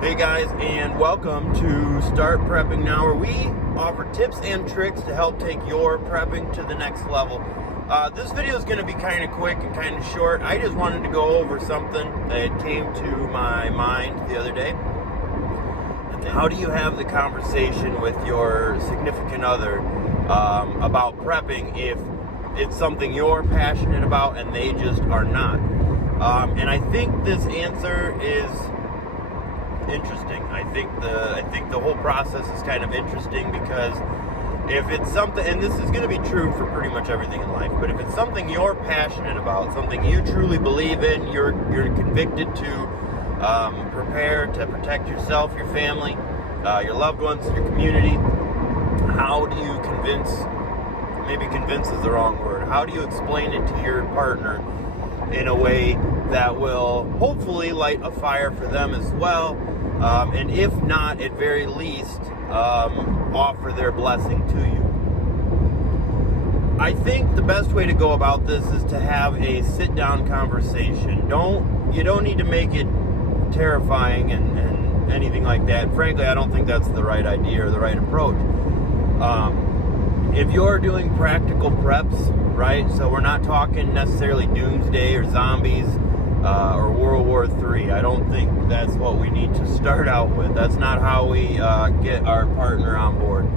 Hey guys, and welcome to Start Prepping Now, where we offer tips and tricks to help take your prepping to the next level. This video is going to be kind of quick and kind of short. I just wanted to go over something that came to my mind the other day. How do you have the conversation with your significant other about prepping if it's something you're passionate about and they just are not? And I think this answer is interesting. I think the whole process is kind of interesting because if it's something, and this is going to be true for pretty much everything in life, but if it's something you're passionate about, something you truly believe in, you're convicted to prepare to protect yourself, your family, your loved ones, your community, how do you maybe convince is the wrong word, how do you explain it to your partner in a way that will hopefully light a fire for them as well, and if not, at very least, offer their blessing to you. I think the best way to go about this is to have a sit-down conversation. You don't need to make it terrifying and anything like that. Frankly, I don't think that's the right idea or the right approach. If you're doing practical preps, right, so we're not talking necessarily doomsday or zombies or World War III. I don't think that's what we need to start out with. That's not how we get our partner on board.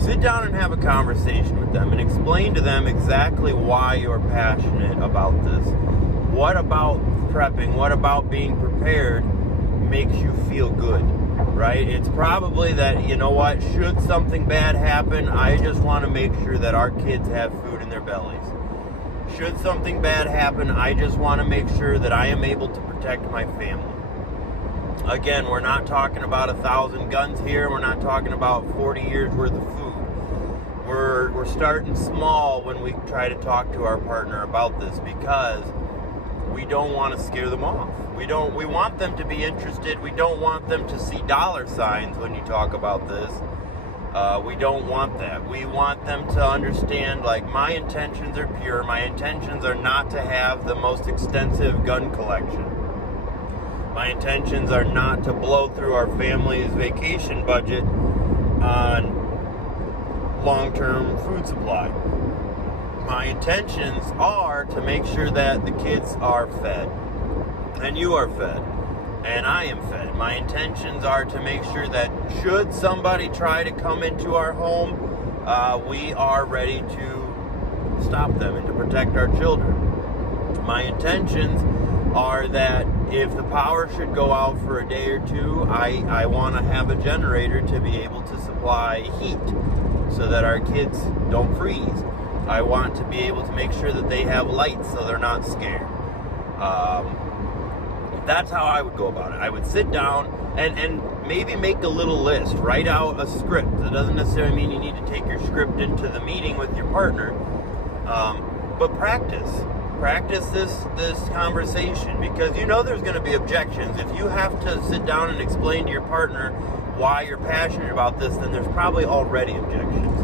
Sit down and have a conversation with them and explain to them exactly why you're passionate about this. What about prepping, what about being prepared makes you feel good, right? It's probably that, you know what, should something bad happen, I just want to make sure that our kids have food in their bellies. Should something bad happen, I just want to make sure that I am able to protect my family. Again, we're not talking about 1,000 guns here. We're not talking about 40 years worth of food. We're starting small when we try to talk to our partner about this because we don't want to scare them off. We want them to be interested. We don't want them to see dollar signs when you talk about this. We don't want that. We want them to understand, like, my intentions are pure. My intentions are not to have the most extensive gun collection. My intentions are not to blow through our family's vacation budget on long-term food supply. My intentions are to make sure that the kids are fed, and you are fed, and I am fed. My intentions are to make sure that should somebody try to come into our home, we are ready to stop them and to protect our children. My intentions are that if the power should go out for a day or two, I want to have a generator to be able to supply heat so that our kids don't freeze. I want to be able to make sure that they have lights so they're not scared. That's how I would go about it. I would sit down and maybe make a little list. Write out a script. That doesn't necessarily mean you need to take your script into the meeting with your partner. But practice. Practice this conversation because you know there's going to be objections. If you have to sit down and explain to your partner why you're passionate about this, then there's probably already objections.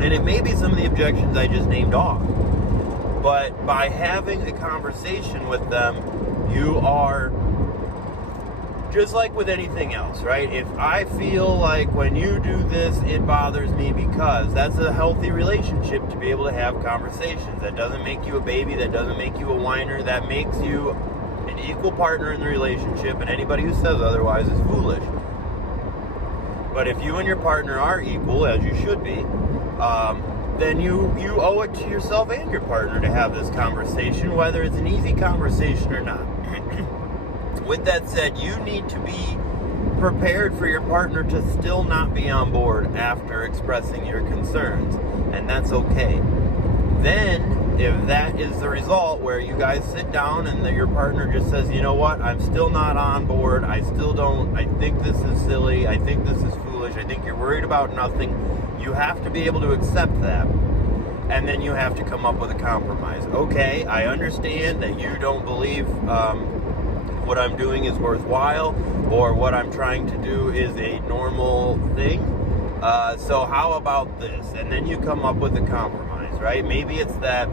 And it may be some of the objections I just named off. But by having a conversation with them, you are just like with anything else, right? If I feel like when you do this, it bothers me because that's a healthy relationship to be able to have conversations. That doesn't make you a baby. That doesn't make you a whiner. That makes you an equal partner in the relationship. And anybody who says otherwise is foolish. But if you and your partner are equal, as you should be, then you owe it to yourself and your partner to have this conversation, whether it's an easy conversation or not. With that said, you need to be prepared for your partner to still not be on board after expressing your concerns, and that's okay. Then, if that is the result where you guys sit down and your partner just says, you know what, I'm still not on board, I think this is silly, I think this is foolish, I think you're worried about nothing, you have to be able to accept that, and then you have to come up with a compromise. Okay, I understand that you don't believe what I'm doing is worthwhile, or what I'm trying to do is a normal thing, so how about this? And then you come up with a compromise, right? Maybe it's that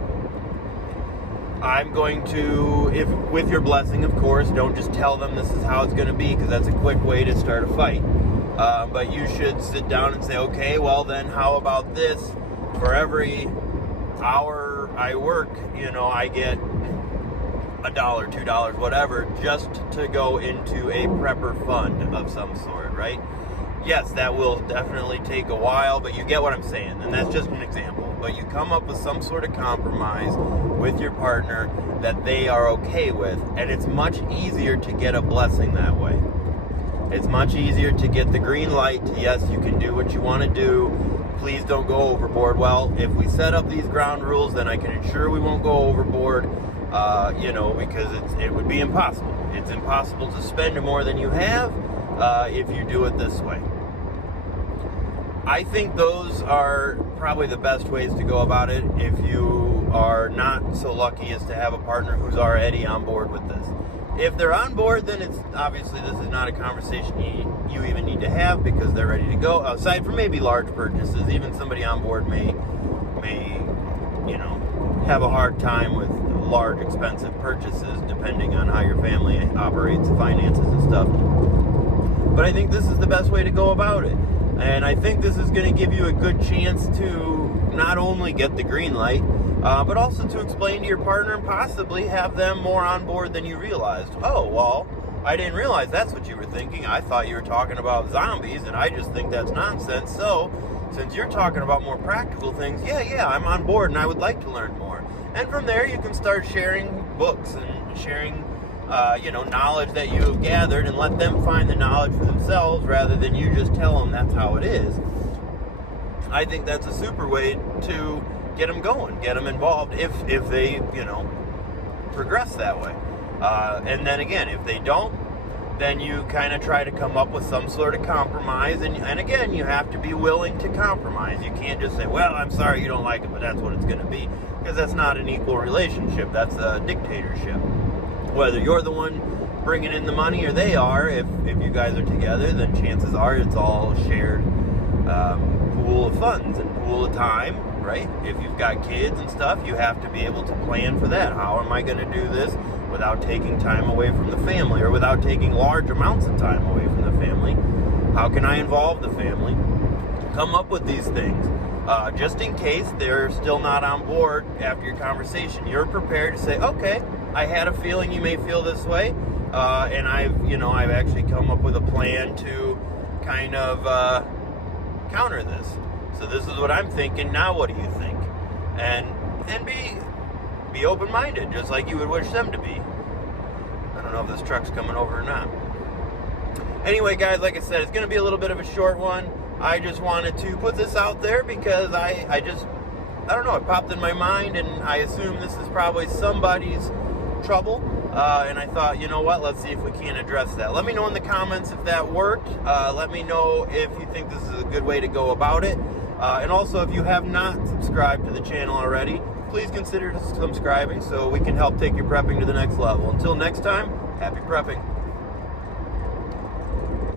I'm going to, if with your blessing, of course, don't just tell them this is how it's going to be, because that's a quick way to start a fight. But you should sit down and say, okay, well then how about this? For every hour I work, I get $1, $2, whatever, just to go into a prepper fund of some sort, right? Yes, that will definitely take a while, but you get what I'm saying, and that's just an example. But you come up with some sort of compromise with your partner that they are okay with, and it's much easier to get a blessing that way. It's much easier to get the green light to, yes, you can do what you want to do, please don't go overboard. Well, if we set up these ground rules, then I can ensure we won't go overboard, because it would be impossible. It's impossible to spend more than you have if you do it this way. I think those are probably the best ways to go about it if you are not so lucky as to have a partner who's already on board with this. If they're on board, then it's obviously this is not a conversation you even need to have, because they're ready to go. Aside from maybe large purchases, even somebody on board may have a hard time with large expensive purchases, depending on how your family operates, finances and stuff. But I think this is the best way to go about it. And I think this is going to give you a good chance to not only get the green light, but also to explain to your partner and possibly have them more on board than you realized. Oh, well, I didn't realize that's what you were thinking. I thought you were talking about zombies, and I just think that's nonsense. So, since you're talking about more practical things, yeah, I'm on board and I would like to learn more. And from there, you can start sharing books and sharing knowledge that you have gathered, and let them find the knowledge for themselves rather than you just tell them that's how it is. I think that's a super way to get them going, get them involved if they, progress that way. And then again, if they don't, then you kind of try to come up with some sort of compromise. And again, you have to be willing to compromise. You can't just say, well, I'm sorry you don't like it, but that's what it's going to be. Because that's not an equal relationship. That's a dictatorship. Whether you're the one bringing in the money or they are, if you guys are together, then chances are it's all shared pool of funds and pool of time, right? If you've got kids and stuff, you have to be able to plan for that. How am I going to do this without taking time away from the family, or without taking large amounts of time away from the family? How can I involve the family? Come up with these things. Just in case they're still not on board after your conversation, you're prepared to say, okay, I had a feeling you may feel this way, and I've actually come up with a plan to kind of counter this. So this is what I'm thinking. Now, what do you think? And be open-minded, just like you would wish them to be. I don't know if this truck's coming over or not. Anyway, guys, like I said, it's going to be a little bit of a short one. I just wanted to put this out there because I don't know, it popped in my mind, and I assume this is probably somebody's trouble, and I thought, you know what, let's see if we can address that. Let me know in the comments if that worked. Let me know if you think this is a good way to go about it, and also if you have not subscribed to the channel already, please consider subscribing so we can help take your prepping to the next level. Until next time, happy prepping.